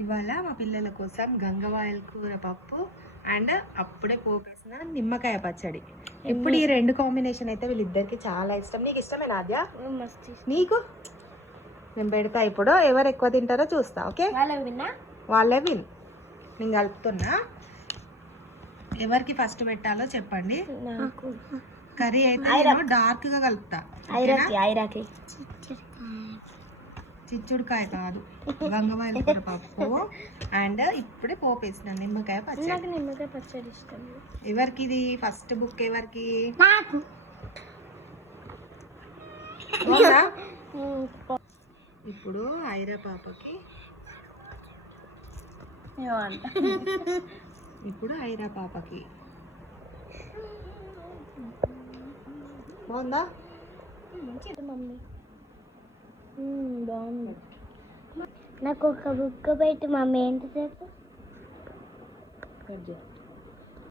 ఇవాళ మా పిల్లల కోసం గంగవాయల కూర పప్పు అండ్ అప్పుడే పోపేసిన నిమ్మకాయ పచ్చడి. ఇప్పుడు ఈ రెండు కాంబినేషన్ అయితే వీళ్ళిద్దరికి చాలా ఇష్టం. నీకు ఇష్టమేనా ఆద్య? నీకు నేను పెడతా. ఇప్పుడు ఎవరు ఎక్కువ తింటారో చూస్తా. ఓకే, వాళ్ళే విన్. నేను కలుపుతున్నా. ఎవరికి ఫస్ట్ పెట్టాలో చెప్పండి. కర్రీ అయితే నేను డార్క్ గా కలుపుతా. చిచ్చుడుకాయ కాదు, గంగవాయల కూర పప్పు అండ్ ఇప్పుడే పోపేసిన నిమ్మకాయ పచ్చడి. ఇష్టం. ఎవరికి ఇది ఫస్ట్ బుక్? ఎవరికి? ఇప్పుడు ఐరా పాపకి. ఇప్పుడు ఐరా పాపకి బాగుందా? మమ్మీ బాగుంది. నాకు ఒక బుక్ పెట్టి మమ్మీ ఎంతసేపు